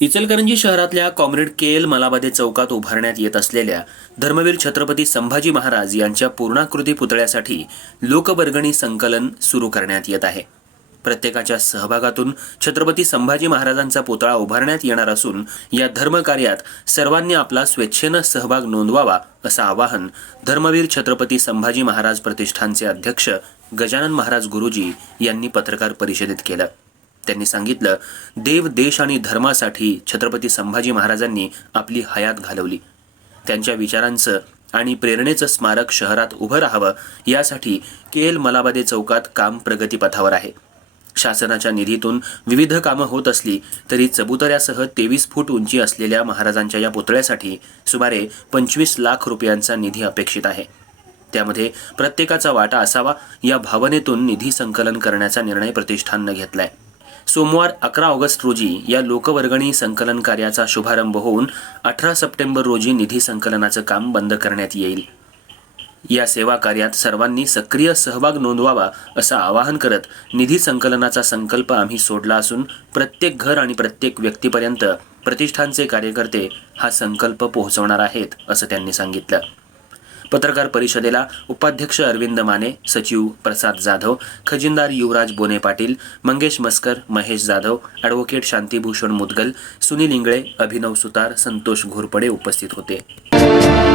इचलकरंजी शहरातल्या कॉम्रेड के एल मलाबादे चौकात उभारण्यात येत असलेल्या धर्मवीर छत्रपती संभाजी महाराज यांच्या पूर्णाकृती पुतळ्यासाठी लोकवर्गणी संकलन सुरू करण्यात येत आहे. प्रत्येकाच्या सहभागातून छत्रपती संभाजी महाराजांचा पुतळा उभारण्यात येणार असून या धर्मकार्यात सर्वांनी आपला स्वेच्छेनं सहभाग नोंदवावा असं आवाहन धर्मवीर छत्रपती संभाजी महाराज प्रतिष्ठानचे अध्यक्ष गजानन महाराज गुरुजी यांनी पत्रकार परिषदेत केलं. त्यांनी सांगितलं देव देश आणि धर्मासाठी छत्रपती संभाजी महाराजांनी आपली हयात घालवली. त्यांच्या विचारांचं आणि प्रेरणेचं स्मारक शहरात उभं राहावं यासाठी के एल मलाबादे चौकात काम प्रगतीपथावर आहे. शासनाच्या निधीतून विविध कामं होत असली तरी चबुतऱ्यासह तेवीस फूट उंची असलेल्या महाराजांच्या या पुतळ्यासाठी सुमारे पंचवीस लाख रुपयांचा निधी अपेक्षित आहे. त्यामध्ये प्रत्येकाचा वाटा असावा या भावनेतून निधी संकलन करण्याचा निर्णय प्रतिष्ठाननं घेतलाय. सोमवार अकरा ऑगस्ट रोजी या लोकवर्गणी संकलन कार्याचा शुभारंभ होऊन अठरा सप्टेंबर रोजी निधी संकलनाचं काम बंद करण्यात येईल. या सेवा कार्यात सर्वांनी सक्रिय सहभाग नोंदवावा असं आवाहन करत निधी संकलनाचा संकल्प आम्ही सोडला असून प्रत्येक घर आणि प्रत्येक व्यक्तीपर्यंत प्रतिष्ठानचे कार्यकर्ते हा संकल्प पोहोचवणार आहेत असं त्यांनी सांगितलं. पत्रकार परिषदेला उपाध्यक्ष अरविंद माने सचिव प्रसाद जाधव खजिनदार युवराज बोने पाटील मंगेश मस्कर महेश जाधव ॲडव्होकेट शांतीभूषण मुदगल सुनील इंगळे अभिनव सुतार संतोष घोरपडे उपस्थित होते.